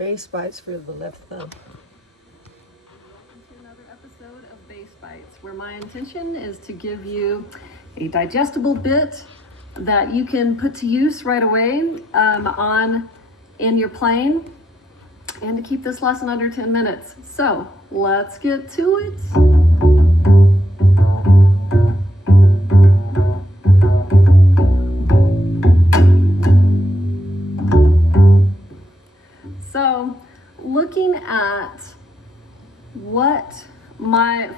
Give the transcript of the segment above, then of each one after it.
Bass bites for the left thumb. Welcome to another episode of Bass Bites, where my intention is to give you a digestible bit that you can put to use right away in your playing, and to keep this lesson under 10 minutes. So let's get to it. So looking at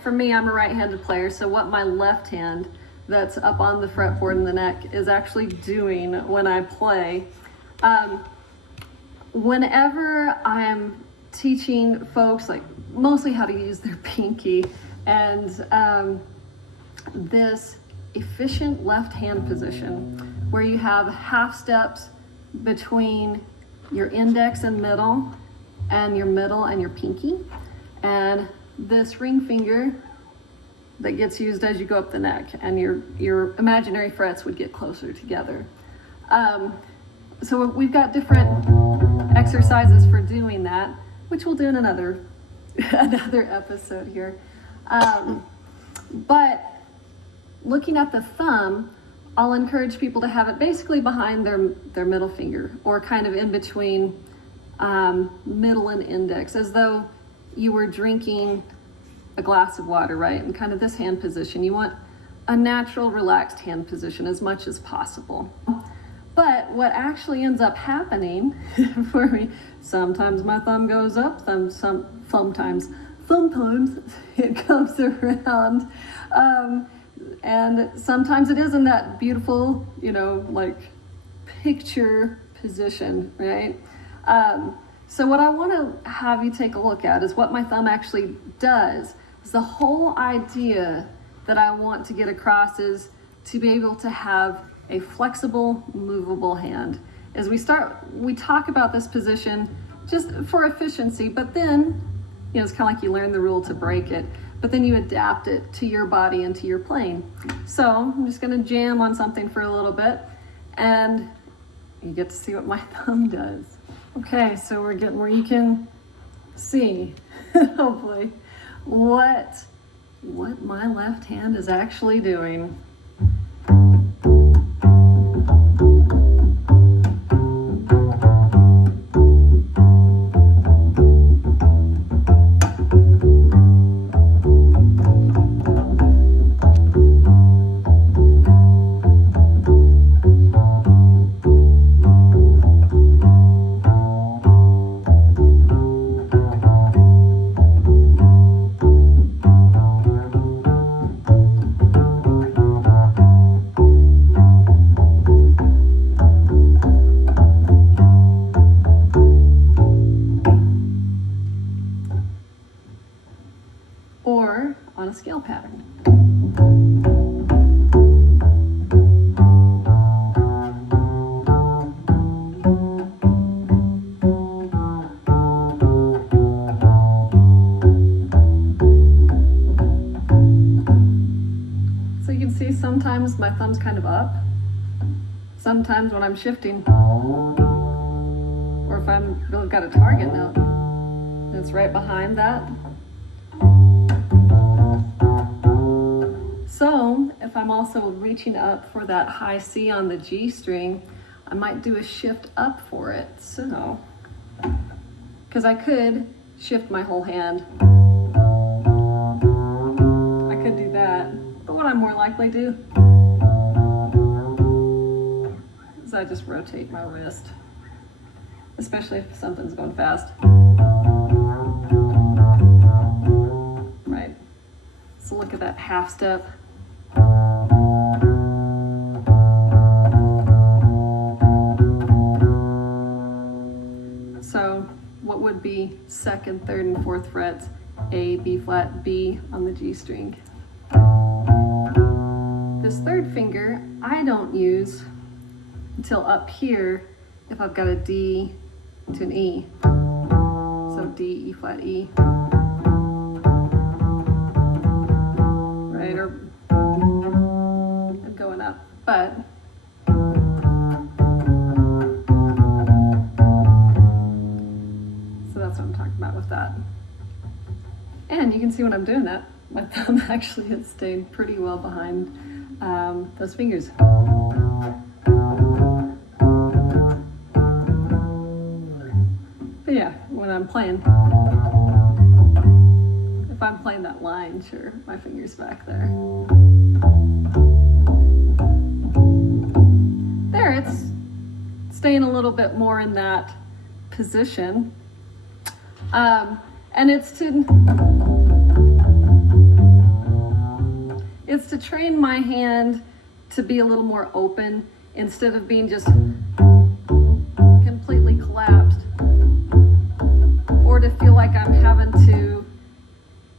for me, I'm a right-handed player, so what my left hand that's up on the fretboard in the neck is actually doing when I play. Whenever I'm teaching folks, like mostly how to use their pinky and this efficient left hand position where you have half steps between your index and middle and your pinky, and this ring finger that gets used as you go up the neck, and your imaginary frets would get closer together. So we've got different exercises for doing that, which we'll do in another episode here. But looking at the thumb, I'll encourage people to have it basically behind their middle finger, or kind of in between middle and index, as though you were drinking a glass of water, right? And kind of this hand position. You want a natural, relaxed hand position as much as possible. But what actually ends up happening for me, sometimes my thumb goes up, sometimes it comes around, and sometimes it is in that beautiful, like picture position, right? So what I want to have you take a look at is what my thumb actually does. Is the whole idea that I want to get across is to be able to have a flexible, movable hand. As we talk about this position just for efficiency, but then, it's kind of like you learn the rule to break it, but then you adapt it to your body and to your playing. So I'm just going to jam on something for a little bit, and you get to see what my thumb does. Okay, so we're getting where you can see, hopefully, what my left hand is actually doing. Or on a scale pattern. So you can see sometimes my thumb's kind of up. Sometimes when I'm shifting, or if I'm really got a target note, it's right behind that. So if I'm also reaching up for that high C on the G string, I might do a shift up for it. So, because I could shift my whole hand. I could do that. But what I more likely do is I just rotate my wrist, especially if something's going fast. Right. So look at that half step. So what would be second, third, and fourth frets? A, B flat, B on the G string. This third finger I don't use until up here if I've got a D to an E. So D, E flat, E. Right, or I'm going up, but can see when I'm doing that, my thumb actually is staying pretty well behind those fingers. But yeah, when I'm playing, if I'm playing that line, sure, my finger's back there. There, it's staying a little bit more in that position. And it's to train my hand to be a little more open instead of being just completely collapsed, or to feel like I'm having to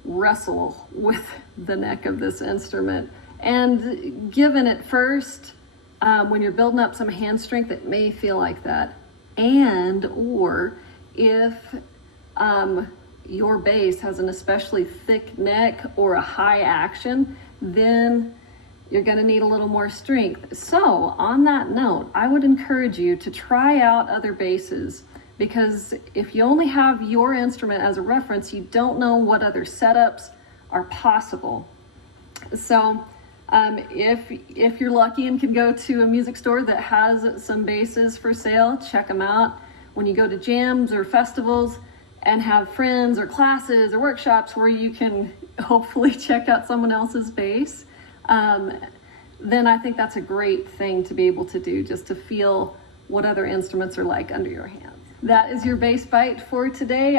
wrestle with the neck of this instrument. And given at first, when you're building up some hand strength, it may feel like that. And or if your bass has an especially thick neck or a high action, then you're going to need a little more strength. So on that note, I would encourage you to try out other basses, because if you only have your instrument as a reference, you don't know what other setups are possible. So if you're lucky and can go to a music store that has some basses for sale, check them out. When you go to jams or festivals and have friends or classes or workshops where you can hopefully check out someone else's bass, then I think that's a great thing to be able to do, just to feel what other instruments are like under your hands. That is your Bass Bite for today.